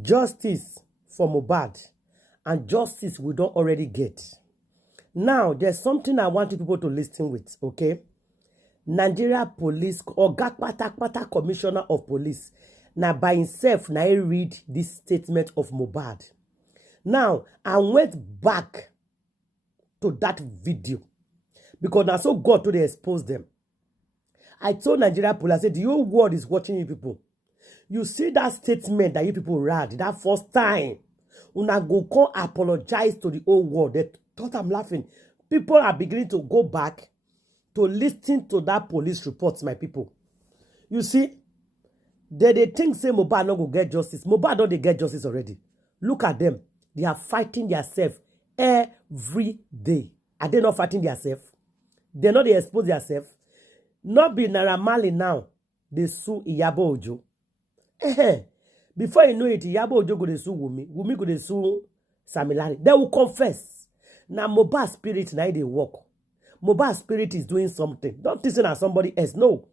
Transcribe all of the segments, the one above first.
justice for Mohbad and justice we don't already get. Now, there's something I want people to listen with, okay? Nigeria Police or Pata Commissioner of Police. Now, by himself, now I read this statement of Mohbad. Now, I went back to that video because now so God to expose them. I told Nigeria Police, I said, the whole world is watching you people. You see that statement that you people read that first time. Una go come apologize to the whole world. They thought I'm laughing. People are beginning to go back to listen to that police report, my people. You see, they think say Mohbad not go get justice. Mohbad don't they get justice already. Look at them. They are fighting themselves every day. Are they not fighting themselves? They know they expose themselves. Not be Naira Marley now. They sue Iyabo Ojo. Before you know it, Iyabo Ojo go to sue Wunmi. Wunmi go to sue Samilari. They will confess. Now Mohbad spirit now they work. Mohbad spirit is doing something. Don't listen to somebody else. No.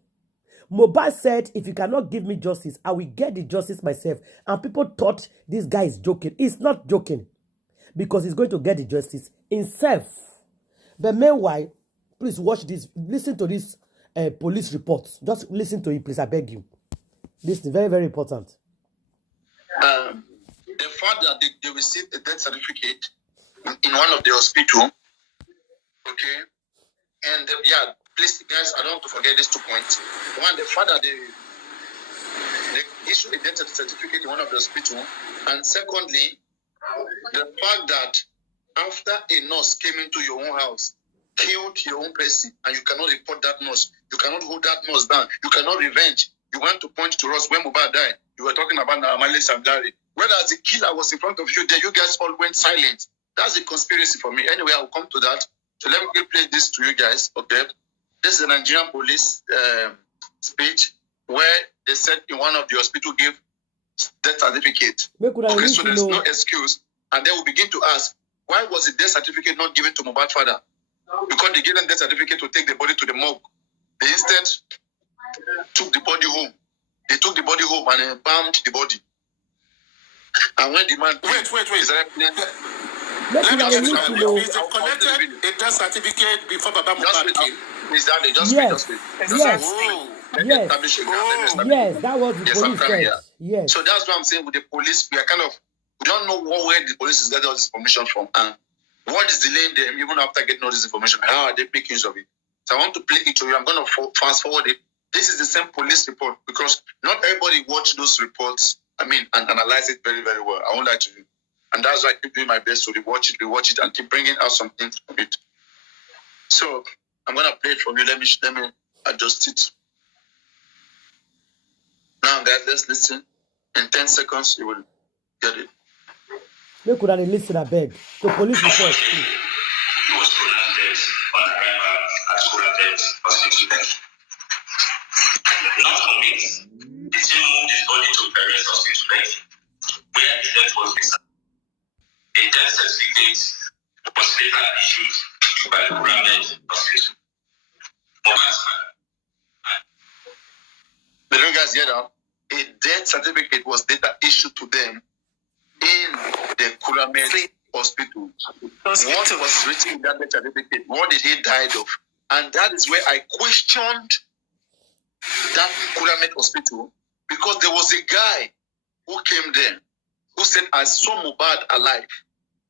Mohbad said, if you cannot give me justice, I will get the justice myself. And people thought this guy is joking. He's not joking. Because he's going to get the justice himself. But meanwhile, please watch this. Listen to this police report. Just listen to it, please. I beg you. This is very, very important. The fact that they received a death certificate in one of the hospitals, okay? And yeah, please, guys, I don't want to forget these 2 points. One, the fact that they issued a death certificate in one of the hospitals. And secondly, the fact that after a nurse came into your own house, killed your own person, and you cannot report that nurse, you cannot hold that nurse down, you cannot revenge. You want to point to us when Mohbad died. You were talking about marries and Gary. Whereas the killer was in front of you there, you guys all went silent. That's a conspiracy for me. Anyway, I'll come to that. So let me play this to you guys, okay? This is a Nigerian police speech where they said in one of the hospital gave death certificate. Okay, so there's no excuse. And then we begin to ask, why was the death certificate not given to Mohbad's father? Because they gave them death certificate to take the body to the morgue. They instead took the body home. They took the body home and embalmed the body. And when the man... Wait. Let me ask you, is it collected a death certificate before Baba Mohbad came? Exactly, Yes, that was the police said. Yes. So that's what I'm saying with the police. We are kind of... We don't know where the police is getting all this information from. And what is delaying them even after getting all this information? How are they making use of it? So I want to play it to you. I'm going to fast forward it. This is the same police report because not everybody watch those reports, and analyze it very, very well. I won't lie to you. And that's why I keep doing my best to rewatch it, and keep bringing out some things from it. So I'm going to play it for you. Let me adjust it. Now, guys, let's listen. In 10 seconds, you will get it. They could have listened, I beg. The police report, please. He was pronounced dead on arrival at Kuratet Hospital. Not convinced, the team moved his body to Paris Hospital, where his death was researched. A death certificate was later issued by the Kuratet Hospital. Did you guys hear that? A death certificate was later issued to them in the Kuramet Hospital. What was written in that death certificate? What did he die of? And that is where I questioned that Kuramet Hospital, because there was a guy who came there who said, I saw Mohbad alive.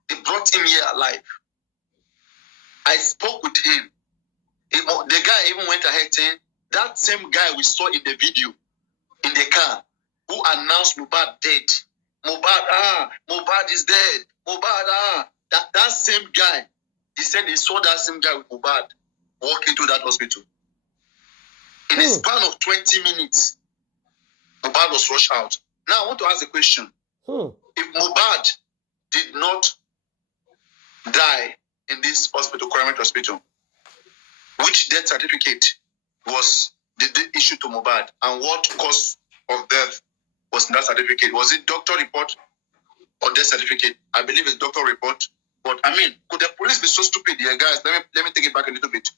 They brought him here alive. I spoke with him. The guy even went ahead saying, that same guy we saw in the video, in the car, who announced Mohbad dead. Mohbad is dead. That same guy, he said he saw that same guy with Mohbad walk into that hospital. In a span of 20 minutes, Mohbad was rushed out. Now I want to ask a question. If Mohbad did not die in this hospital, Kuramet Hospital, which death certificate was issued to Mohbad, and what cause of death was in that certificate? Was it doctor report or death certificate? I believe it's doctor report. But could the police be so stupid here, guys? Let me take it back a little bit.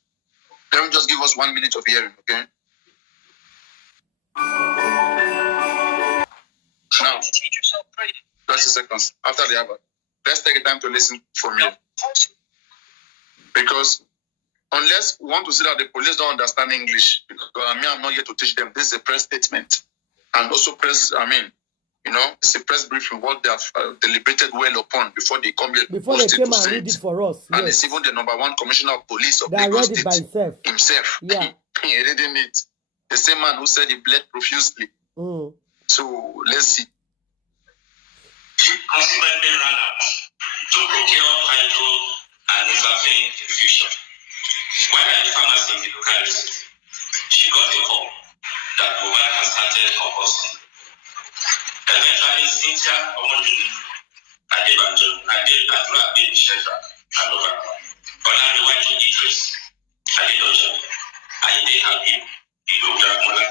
Let me just give us 1 minute of hearing, okay? Now, 30 seconds after the Abba. Let's take the time to listen from you. Because unless we want to see that the police don't understand English, because I'm not here to teach them. This is a press statement. And also press, it's a press briefing, what they have deliberated well upon before they come here. Before they came and read it for us. And yes. it's even the #1 commissioner of police of that Lagos read it by himself. Yeah. He reading it. The same man who said he bled profusely. So let's see. Consequently ran out to procure hydro and intervene infusion. While at the pharmacy in the locality, she got a call that Mohbad has started convulsing. Eventually, Cynthia Omoduni, Adebanjo, Adedadura Baby Shelter, and over. Olaniwaju Idris, Adedoja, Aide Habib, Idoja Mola,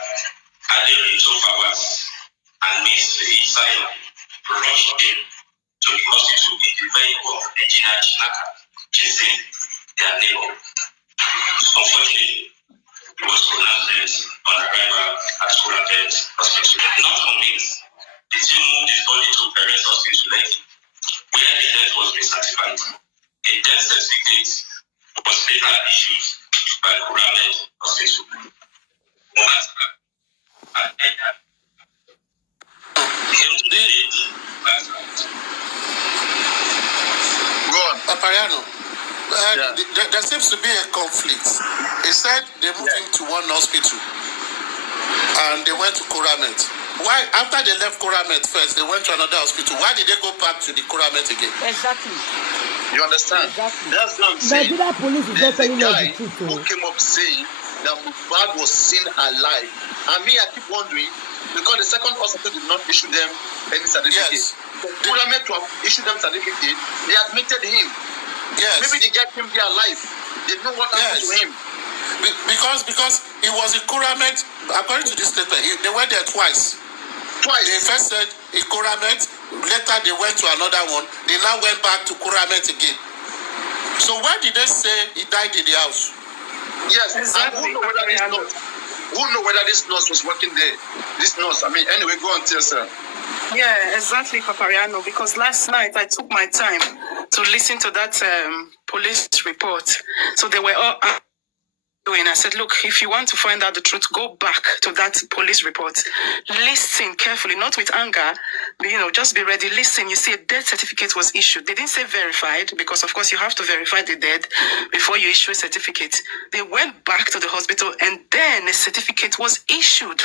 Aderinto Fawaz, and Miss Isaiah rushed in to the hospital in the vehicle of Regina Chinaka, chasing their neighbor. Unfortunately, it was pronounced on arrival at Kurated Hospital. Not convinced, the team moved his body to Perez Hospital, where the death was recertified. A death certificate was later issued by Kurated Hospital. Mohbad came to the aid last night. Go on. Apariano, there seems to be a conflict. He said they moved him to one hospital and they went to Kuramet. Why, after they left Kuramet first, they went to another hospital? Why did they go back to the Kuramet again? Exactly. You understand? Exactly. That's what I'm saying. Nigeria police is not telling us the truth. Who came up saying that Mohbad was seen alive. And me, I keep wondering, because the second hospital did not issue them any certificate. Yes. Kuramet to have issued them certificate, they admitted him. Yes. Maybe they get him there alive. They know what happened to him. Because he was in Kuramet, according to this statement, they went there twice. They first said in Kuramet, later they went to another one. They now went back to Kuramet again. So why did they say he died in the house? Yes, exactly. And who know whether this nurse was working there? This nurse, anyway, go on, tell sir. Yeah, exactly, Papariano, because last night I took my time to listen to that police report. So they were all arguing. I said, look, if you want to find out the truth, go back to that police report. Listen carefully, not with anger, but, just be ready. Listen, you see a death certificate was issued. They didn't say verified, because of course you have to verify the dead before you issue a certificate. They went back to the hospital and then a certificate was issued.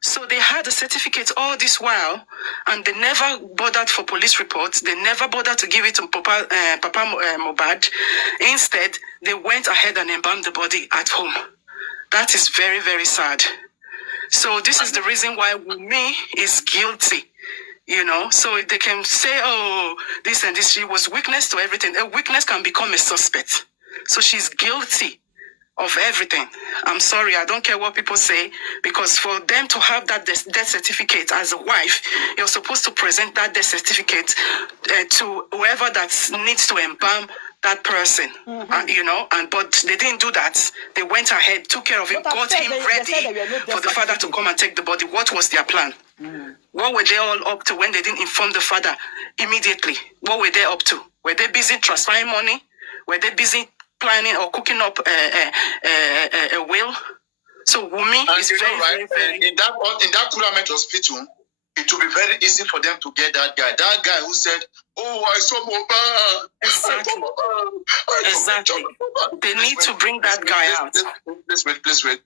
So they had a certificate all this while, and they never bothered for police reports. They never bothered to give it to Papa Mohbad. Instead, they went ahead and embalmed the body at home. That is very, very sad. So this is the reason why Wunmi is guilty. So they can say, oh, this and this. She was witness to everything. A witness can become a suspect. So she's guilty of everything. I'm sorry, I don't care what people say, because for them to have that death certificate as a wife, you're supposed to present that death certificate to whoever that needs to embalm that person, but they didn't do that. They went ahead, took care of him, got him ready for the father to come and take the body. What was their plan? What were they all up to when they didn't inform the father immediately? What were they up to? Were they busy transferring money? Were they busy planning or cooking up a will? So Wunmi is very in that Kuramet hospital, it will be very easy for them to get that guy who said, oh, I saw Mohbad. Exactly. They need to bring that guy out. Please wait.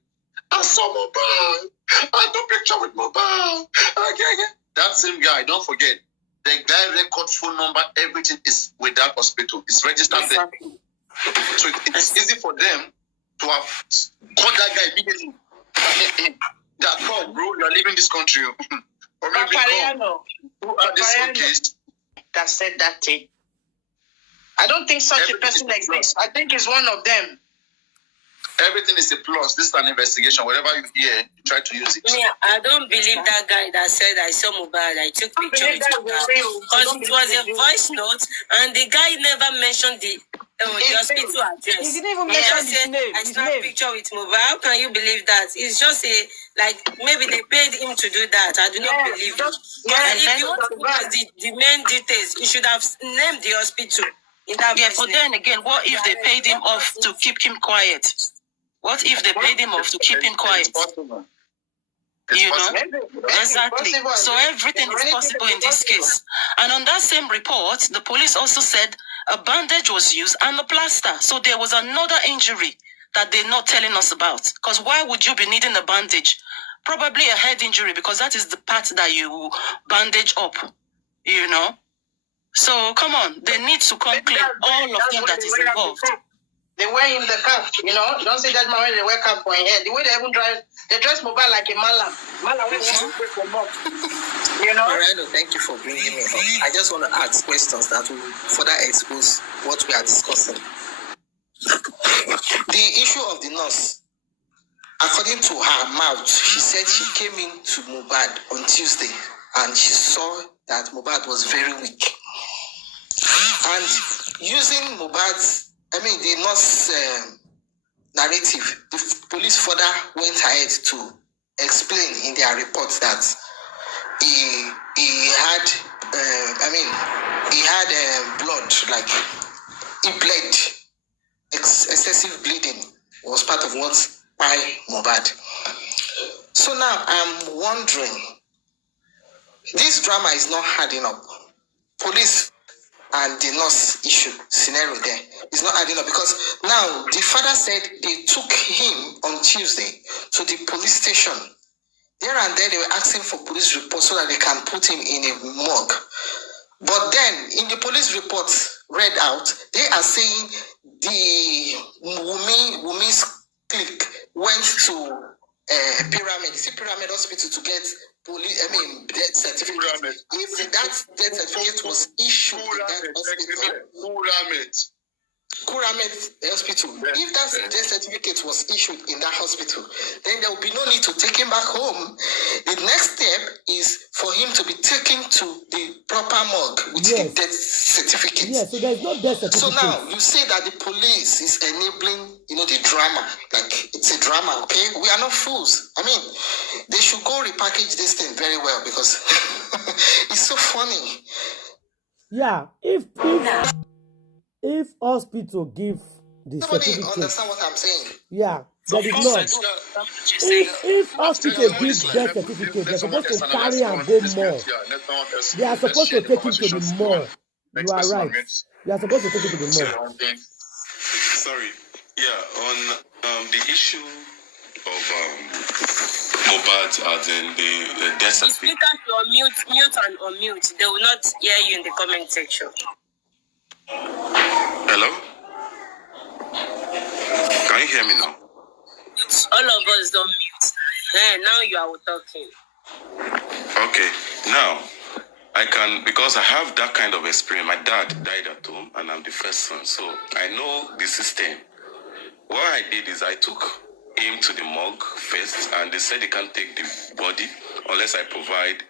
I saw Mohbad. I took a picture with Mohbad. Okay. That same guy, don't forget, the guy record phone number, everything is with that hospital. It's registered there. So it's easy for them to have caught that guy immediately. That call, bro, you are leaving this country. Or maybe case that said that thing. I don't think such a person exists. I think he's one of them. Everything is a plus. This is an investigation. Whatever you hear, you try to use it. Yeah, I don't believe that guy that said I saw Mohbad. I took pictures with Mohbad because it was a voice note, and the guy never mentioned the the hospital address. He didn't even mention his name. I snapped a picture with Mohbad. How can you believe that? It's just maybe they paid him to do that. I do not believe it. And if you want to give us the main details, you should have named the hospital. But then again, what if they paid him off to keep him quiet? What if they paid him off to keep him quiet? You know? Exactly. So everything is possible in this case. And on that same report, the police also said a bandage was used and a plaster. So there was another injury that they're not telling us about. Because why would you be needing a bandage? Probably a head injury, because that is the part that you bandage up, you know? So come on, they need to come clean, all of them that is involved. They wear him the cap, you know. Don't say that man when they wear cap for his head. The way they even dress Mohbad like a malam. Malam will for more. You know. Mariano, thank you for bringing me up. I just want to ask questions that will further expose what we are discussing. The issue of the nurse, according to her mouth, she said she came in to Mohbad on Tuesday and she saw that Mohbad was very weak. And using Mohbad's, the nurse narrative, the police further went ahead to explain in their report that he had blood, like he bled, excessive bleeding was part of what's by Mohbad. So now I'm wondering, this drama is not adding up. Police and the nurse issue scenario there is not adding up, because now the father said they took him on Tuesday to the police station. There and there they were asking for police reports so that they can put him in a morgue. But then in the police report read out, they are saying the Wunmi's clique went to Pyramid Hospital to get death certificate. If that death certificate was issued in that hospital, if that death certificate was issued in that hospital, then there will be no need to take him back home. The next step is for him to be taken to the proper morgue with the death certificate. Yes, so there's no death certificate. So now you say that the police is enabling, the drama. Like, it's a drama, okay? We are not fools. They should go repackage this thing very well, because it's so funny. Yeah, if hospital give the certificate, understand what I'm saying? Yeah, that is not. If hospital gives death certificate, they're supposed to carry and go more. They are supposed to take him to the more. You are right. They are supposed to take him to the more. Sorry. Yeah, on the issue of Mohbad as in the death certificate. Speakers will mute and unmute. They will not hear you in the comment section. Hello? Can you hear me now? All of us don't mute. Now you are talking. Okay. Now, I can, because I have that kind of experience. My dad died at home and I'm the first son, so I know the system. What I did is I took him to the morgue first, and they said they can't take the body unless I provide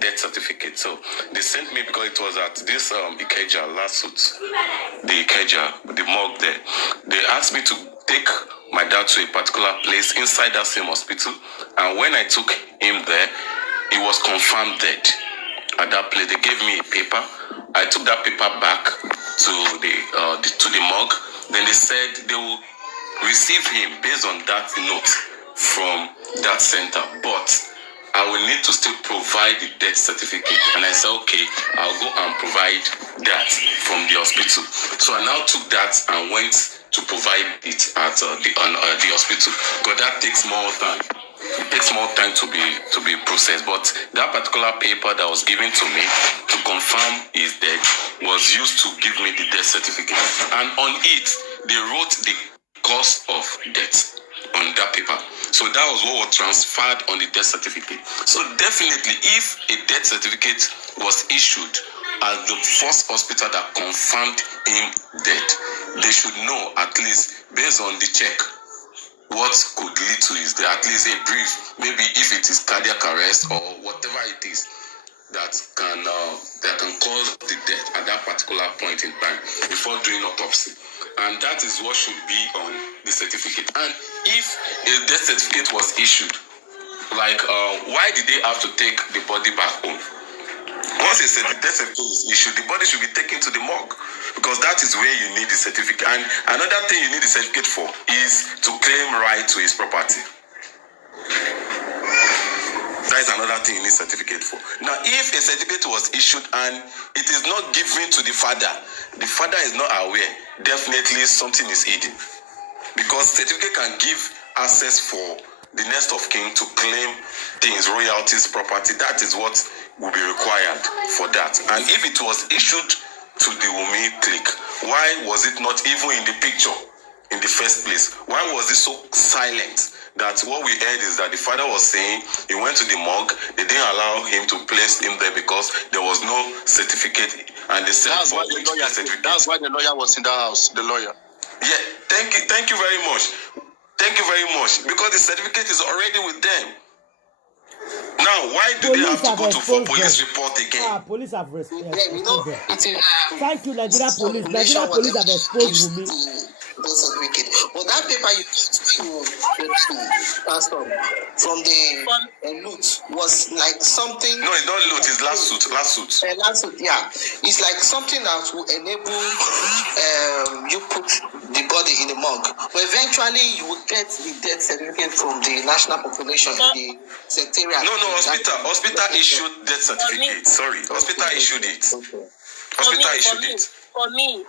death certificate. So they sent me, because it was at this Ikeja lawsuit, the morgue there. They asked me to take my dad to a particular place inside that same hospital, and when I took him there, he was confirmed dead at that place. They gave me a paper. I took that paper back to the morgue. Then they said they will receive him based on that note from that center, but I will need to still provide the death certificate. And I said, okay, I'll go and provide that from the hospital. So I now took that and went to provide it at the hospital, because that takes more time. It takes more time to be processed. But that particular paper that was given to me to confirm his death was used to give me the death certificate. And on it, they wrote the cause of death on that paper. So that was what was transferred on the death certificate. So definitely, if a death certificate was issued as the first hospital that confirmed him dead, they should know, at least based on the check, what could lead to his death, at least a brief, maybe if it is cardiac arrest or whatever it is. that can cause the death at that particular point in time before doing autopsy. And that is what should be on the certificate. And if a death certificate was issued, like why did they have to take the body back home? Once they said the death certificate is issued, the body should be taken to the morgue, because that is where you need the certificate. And another thing you need the certificate for is to claim right to his property. That is another thing you need certificate for. Now, if a certificate was issued and it is not given to the father is not aware, definitely something is hidden. Because certificate can give access for the next of kin to claim things, royalties, property. That is what will be required for that. And if it was issued to the Wunmi clique, why was it not even in the picture in the first place? Why was it so silent? That what we heard is that the father was saying he went to the morgue, they didn't allow him to place him there because there was no certificate, and they said that's why the lawyer, that's why the lawyer was in the house, the lawyer. Yeah, thank you very much. Thank you very much. Because the certificate is already with them. Now, why do they have to go to for police report again? Police have responded. Thank you, Nigerian police. Nigerian police have exposed Wunmi. But that paper you from the loot was like something. No, it's not loot. It's last suit. Last suit, yeah. It's like something that will enable you put the body in the morgue. But eventually, you will get the death certificate from the national population in the secretariat. No. Hospital issued death certificate. Sorry, hospital issued it. Hospital issued it. For me,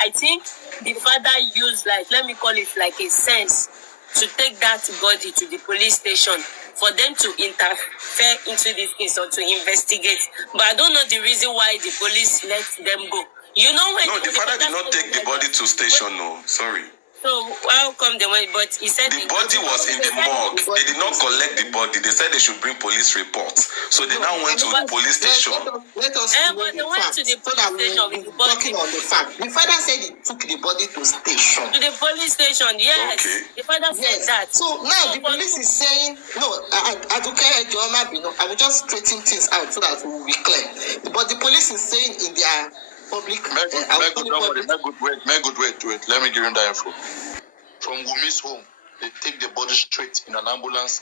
I think the father used, like, let me call it like a sense to take that body to the police station for them to interfere into this case or to investigate. But I don't know the reason why the police let them go. You know when... No, the father did not take the body to station, no. Sorry. So how come they went? But he said the body was in the morgue. They did not collect the body. They said they should bring police reports. So they now went to the police station. Let us but they went to the police station with the body. On the fact. The father said he took the body to station. To the police station, yes. Okay. The father said that. So now the police is saying, no, edochie, I will just straighten things out so that we will be clear. But the police is saying in their public, make good wait. Let me give him that info. From Wunmi's home, they take the body straight in an ambulance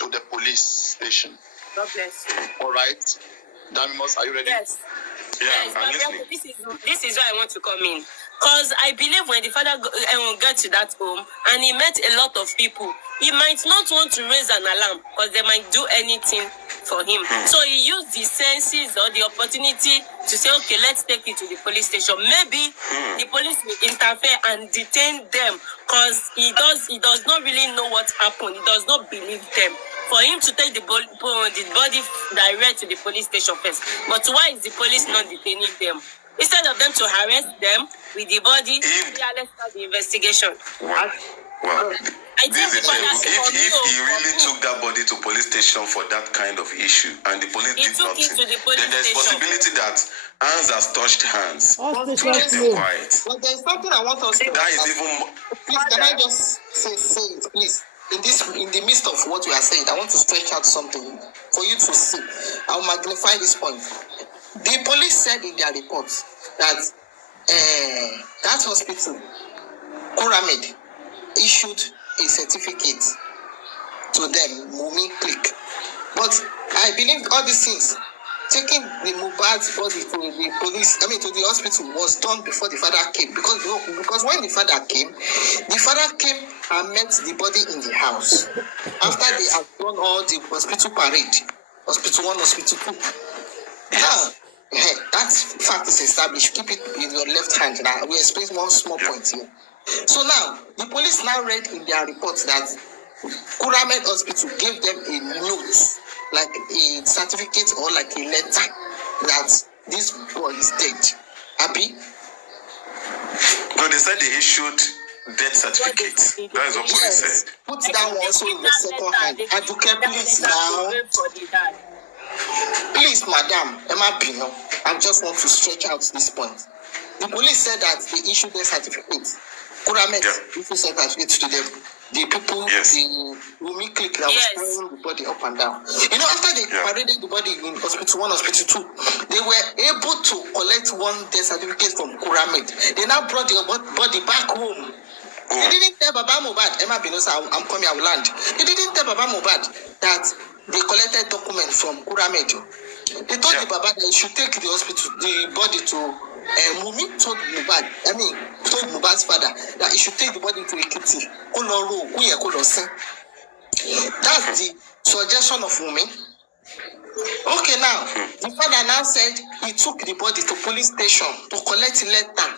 to the police station. God bless you. All right. Damimus, are you ready? Yes. Yeah, I'm listening. This is why I want to come in. Because I believe when the father got to that home and he met a lot of people, he might not want to raise an alarm because they might do anything for him. So he used the senses or the opportunity to say, okay, let's take it to the police station. Maybe the police will interfere and detain them because he does not really know what happened. He does not believe them. For him to take the body direct to the police station first. But why is the police not detaining them? Instead of them to harass them with the body, let's start the investigation. Well, I think if he really took that body to police station for that kind of issue and the police did nothing, then there's possibility that hands has touched hands. Keep them quiet. But there's something I want us to... That is even more... Please, can I just say it, please? In the midst of what we are saying, I want to stretch out something for you to see. I'll magnify this point. The police said in their report that that hospital, Pyramid, issued a certificate to them, Wunmi clique. But I believe all these things, taking the Mohbad's body to the police, to the hospital, was done before the father came. Because when the father came and met the body in the house. After they had done all the hospital parade, hospital 1, hospital 2. Now, that fact is established. Keep it in your left hand. Now, we explain one small point here. So now, the police now read in their report that Pyramid Hospital gave them a note, like a certificate or like a letter, that this boy is dead. Happy? No, they said they issued death certificates. That is what police said. Put that one also in the second hand. Edochie, please now. Please, madam, Emma Bino, I just want to stretch out this point. The police said that they issued their certificate. Pyramid issued certificate to them. the people, the Wunmi clique that was carrying the body up and down. You know, after they paraded the body in hospital 1, hospital 2, they were able to collect one death certificate from Kuramed. They now brought the body back home. They didn't tell Baba Mohbad, Emma Binosa, I'm coming, I will land. They didn't tell Baba Mohbad that they collected documents from Kuramed. They told the Baba that he should take the hospital, the body to Wunmi told Mohbad's father that he should take the body to Ekiti. That's the suggestion of Wunmi. Okay, now the father now said he took the body to police station to collect a letter.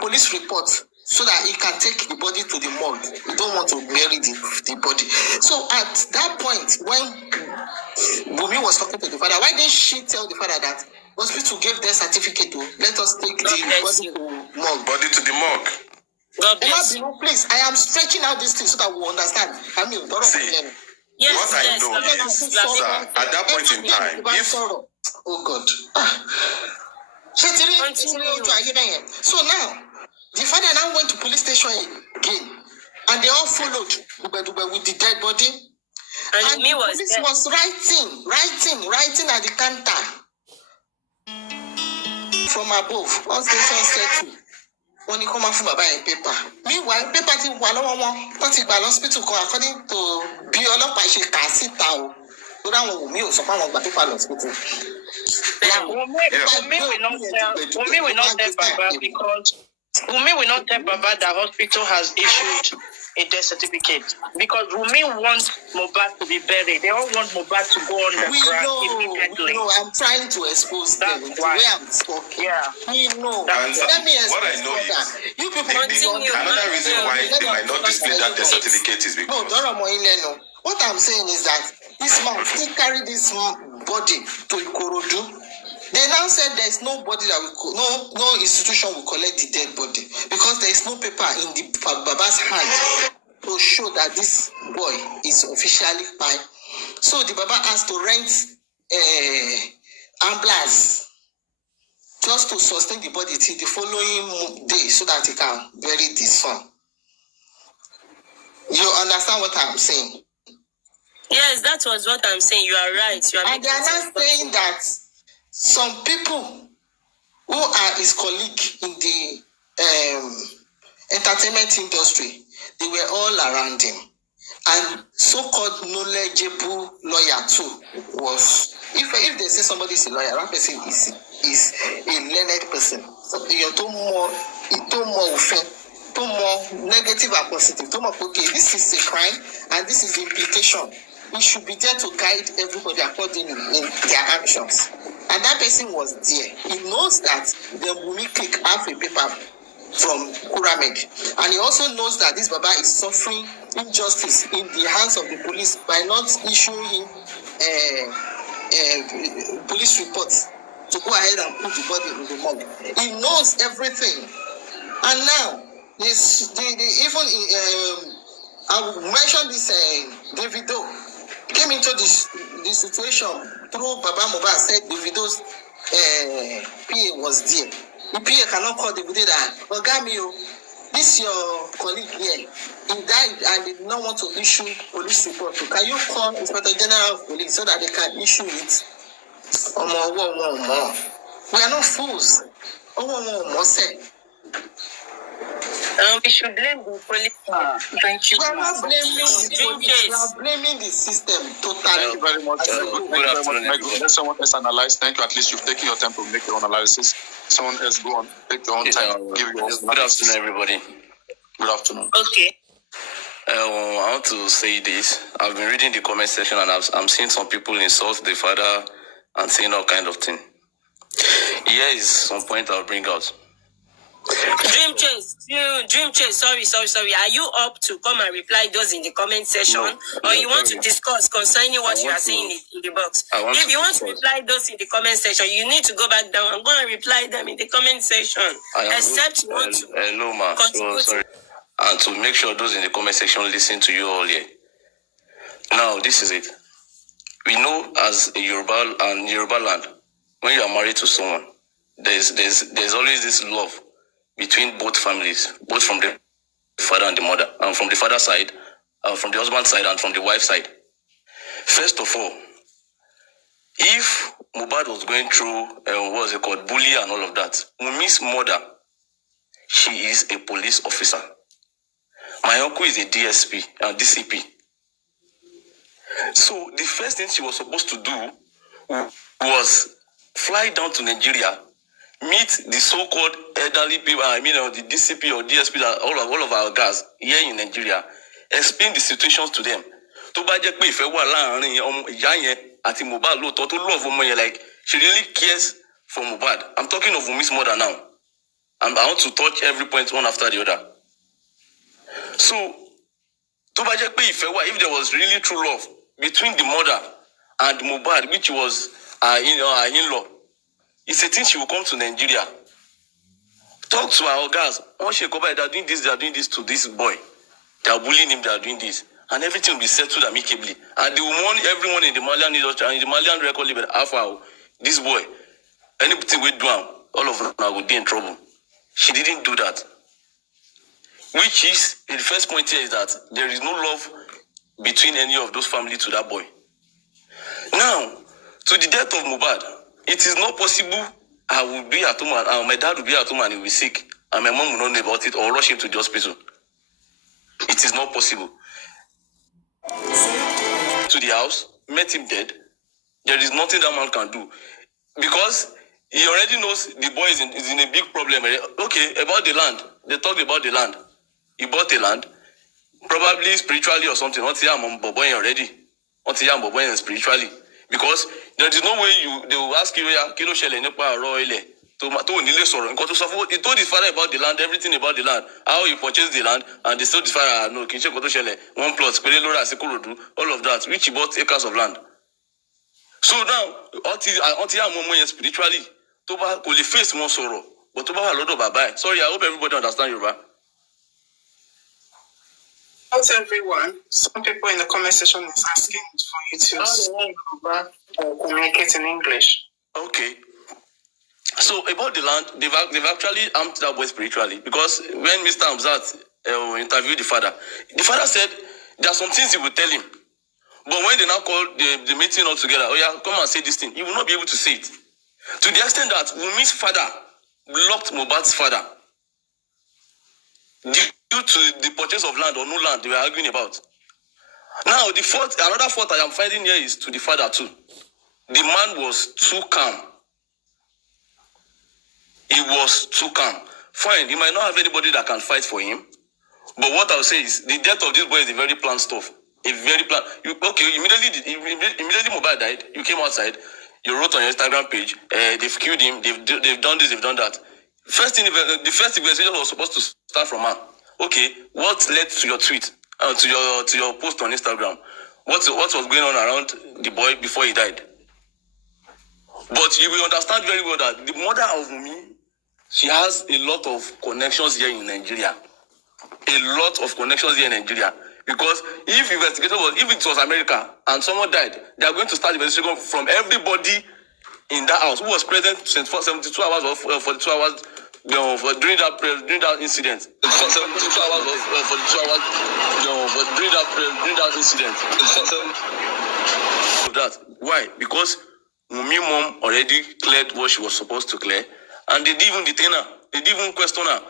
Police report, so that he can take the body to the morgue. He don't want to bury the body. So at that point, when Wunmi was talking to the father, why didn't she tell the father that hospital gave their certificate to let us take the body to morgue? Body to the morgue. God bless you. Please, I am stretching out this thing so that we understand. See, what I know is that at that point in time, if... Oh God. So now, the father now went to police station again, and they all followed with the dead body. And the police was writing at the counter from above. All station said to when you come out from Baba in paper. Meanwhile, paper ti wà lọ́wọ́ wọn. Wọ́n ti gbà hospital kan according to bí ọlọ́pàá ṣe kà síta o. Lórí àwọn Wunmi ò sọ pé àwọn gbà paper lọ hospital. Wunmi will not tell Baba because Wunmi will not tell Baba that hospital has issued a death certificate because Wunmi wants Mohbad to be buried. They all want Mohbad to go on the ground immediately. No, I'm trying to expose them the way I'm talking. Yeah. Let me what I know is you people another reason why they might not display that death certificate is because what I'm saying is that this man still carry this body to Ikorodu. They now said there is nobody that no institution will collect the dead body because there is no paper in the Baba's hand to show that this boy is officially by. So the Baba has to rent ambulance just to sustain the body till the following day so that he can bury the son. You understand what I'm saying? Yes, that was what I'm saying. You are right. And they are not saying that some people who are his colleague in the entertainment industry, they were all around him. And so-called knowledgeable lawyer too was, if they say somebody is a lawyer, that person is a learned person. So you're too more negative and positive. Too more, okay, this is a crime and this is the implication. We should be there to guide everybody accordingly in their actions. And that person was there. He knows that the Wunmi clique have a paper from Kuramed. And he also knows that this Baba is suffering injustice in the hands of the police by not issuing him police reports to go ahead and put the body in the morgue. He knows everything. And now, I will mention this Davido came into this situation through Baba Mohbad said Davido's PA was there. The PA cannot call Davido that, Ogamio, this your colleague here. He died and they did not want to issue police report. Can you call Inspector General of Police so that they can issue it? We are not fools. We should blame the police. Thank you. We are not blaming the police. We are blaming the system totally. Thank you very much. Good afternoon. Let someone else analyze. Thank you. At least you've taken your time to make your own analysis. Someone else go on. Take your own time. Give your own analysis. Good afternoon, everybody. Good afternoon. Okay. I want to say this. I've been reading the comment section and I'm seeing some people insult the father and saying all kind of thing. Here is some point I'll bring out. Dream Chase, sorry. Are you up to come and reply those in the comment section? Or you want to discuss concerning what you are saying in the box? If you want to reply those in the comment section, you need to go back down and go and reply them in the comment section. Except you want to hello, ma. So, sorry. And to make sure those in the comment section listen to you all here. Now, this is it. We know as a Yoruba land, when you are married to someone, there's always this love between both families, both from the father and the mother. And from the father's side, from the husband side and from the wife side. First of all, if Mohbad was going through what was it called, bully and all of that, Wunmi's mother, she is a police officer. My uncle is a DSP, DCP. So the first thing she was supposed to do was fly down to Nigeria, meet the so-called elderly people, the DCP or DSP, all of our guys here in Nigeria, explain the situations to them. To bá jẹ́ pé ìfẹ́ wà láàrin ìyá yẹn àti Mohbad lóòótọ́ tó love ọmọ yẹn, like she really cares for Mohbad. I'm talking of Wunmi's mother now. And I want to touch every point one after the other. So, to bá jẹ́ pé ìfẹ́ wà, if there was really true love between the mother and Mohbad, which was her in-law, it's a thing she will come to Nigeria. Talk to our guys. Once she come back, they are doing this to this boy. They are bullying him, they are doing this. And everything will be settled amicably. And they will warn everyone in the Malian industry and in the Malian record label, this boy, anything we do, all of them will be in trouble. She didn't do that. Which is, the first point here is that there is no love between any of those families to that boy. Now, to the death of Mohbad, it is not possible I will be at home and my dad will be at home and he will be sick and my mom will not know about it or rush him to the hospital. It is not possible. To the house, met him dead. There is nothing that man can do. Because he already knows the boy is in a big problem. Okay, about the land. They talked about the land. He bought the land, probably spiritually or something. Not already. Not spiritually. Because there is no way they will ask you, he told his father about the land, everything about the land, how he purchased the land, and they told his father, no, one plot, all of that, which he bought acres of land. So now, until spiritually, Toba will face more sorrow, but Toba a lot of bye. Sorry, I hope everybody understand Yoruba. Not everyone. Some people in the comment section is asking for you to communicate in English. Okay. So about the land, they've actually armed that boy spiritually, because when Mr. Amzat interviewed the father said there are some things he will tell him, but when they now call the meeting all together, oh yeah, come and say this thing, he will not be able to say it. To the extent that Wunmi's father blocked Mohbad's father due to the purchase of land or no land they were arguing about. Now another fault I am finding here is to the father too. The man was too calm. He was too calm. Fine, he might not have anybody that can fight for him. But what I'll say is, the death of this boy is a very planned stuff. Immediately Mohbad died, you came outside, you wrote on your Instagram page, they've killed him, they've done this, they've done that. The first investigation was supposed to start from her. Okay, what led to your tweet, to your post on Instagram? What was going on around the boy before he died? But you will understand very well that the mother of Wunmi, she has a lot of connections here in Nigeria. Because if it was America and someone died, they are going to start the investigation from everybody in that house who was present for 72 hours or 42 hours during that incident. 72 hours or 42 hours during that incident. That why? Because Wunmi mom already cleared what she was supposed to clear, and they didn't even detain her. They didn't even question her.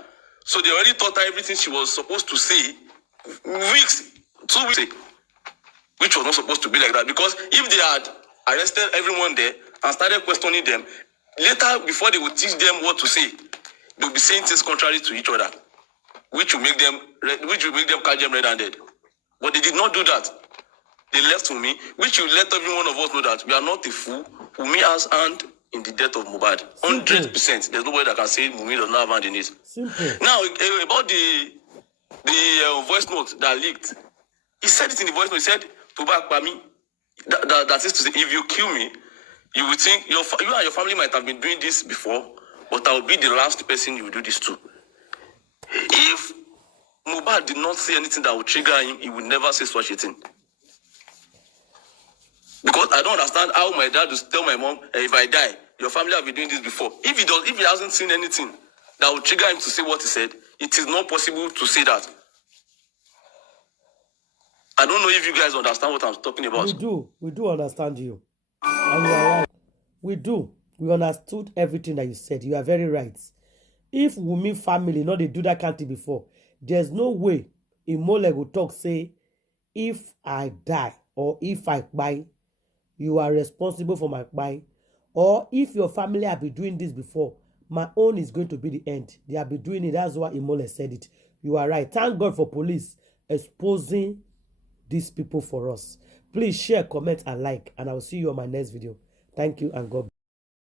So they already taught her everything she was supposed to say 2 weeks, which was not supposed to be like that. Because if they had arrested everyone there and started questioning them, later, before they would teach them what to say, they would be saying things contrary to each other, which will make them catch them red-handed. But they did not do that. They left Wunmi, which will let every one of us know that we are not a fool. Wunmi has hand in the death of Mohbad. 100%. There's nobody that can say Wunmi does not have hand in it. Now, about the voice note that leaked, he said it in the voice note. He said, "Tuba Kwami." That is to say, if you kill me, you would think you and your family might have been doing this before, but I will be the last person you will do this to. If Mohbad did not say anything that would trigger him, he would never say such a thing. Because I don't understand how my dad will tell my mom, if I die, your family have been doing this before. If he hasn't seen anything that would trigger him to say what he said, it is not possible to say that. I don't know if you guys understand what I'm talking about. We do understand you. And you are right. We do. We understood everything that you said. You are very right. If Wunmi family not they do that country before, there's no way Imole will talk say, if I die or if I buy, you are responsible for my buy. Or if your family have been doing this before, my own is going to be the end. They have been doing it. That's why Imole said it. You are right. Thank God for police exposing these people for us. Please share, comment, and like. And I will see you on my next video. Thank you and God bless.